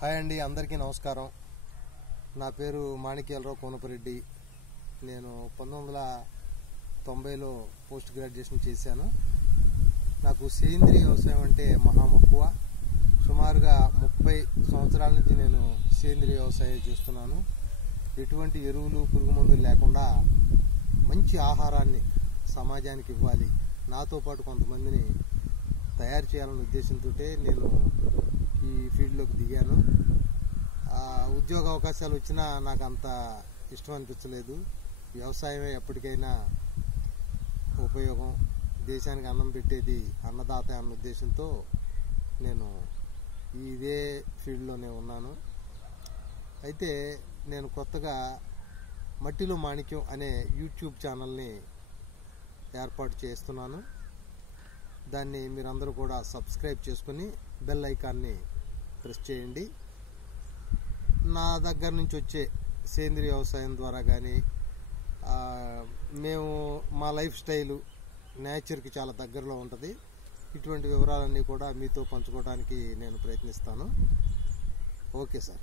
Hi అండి, అందరికీ నమస్కారం. నా పేరు మాణిక్యాలరావు కోనపరెడ్డి. నేను 1990లో పోస్ట్ గ్రాడ్యుయేషన్ చేశాను. నాకు సేంద్రీయ వ్యవసాయం అంటే మహామక్కువ. సుమారుగా 30 సంవత్సరాల నుంచి నేను సేంద్రీయ వ్యవసాయం చేస్తున్నాను. ఎటువంటి ఎరువులు, పురుగు మందులు లేకుండా మంచి ఆహారాన్ని సమాజానికి ఇవ్వాలి, నాతో పాటు కొంతమందిని తయారు చేయాలనే ఉద్దేశంతో నేను ఈ ఫీల్డ్లోకి దిగాను. ఉద్యోగ అవకాశాలు వచ్చినా నాకు అంత ఇష్టం అనిపించలేదు. వ్యవసాయమే ఎప్పటికైనా ఉపయోగం, దేశానికి అన్నం పెట్టేది అన్నదాత అన్న ఉద్దేశంతో నేను ఇదే ఫీల్డ్లోనే ఉన్నాను. అయితే నేను కొత్తగా మట్టిలో మాణిక్యం అనే యూట్యూబ్ ఛానల్ని ఏర్పాటు చేస్తున్నాను. దాన్ని మీరందరూ కూడా సబ్స్క్రైబ్ చేసుకుని బెల్ ఐకాన్ని ప్రెస్ చేయండి. నా దగ్గర నుంచి వచ్చే సేంద్రీయ వ్యవసాయం ద్వారా కానీ మేము మా లైఫ్ స్టైలు నేచర్కి చాలా దగ్గరలో ఉంటుంది. ఇటువంటి వివరాలన్నీ కూడా మీతో పంచుకోవడానికి నేను ప్రయత్నిస్తాను. Okay sir.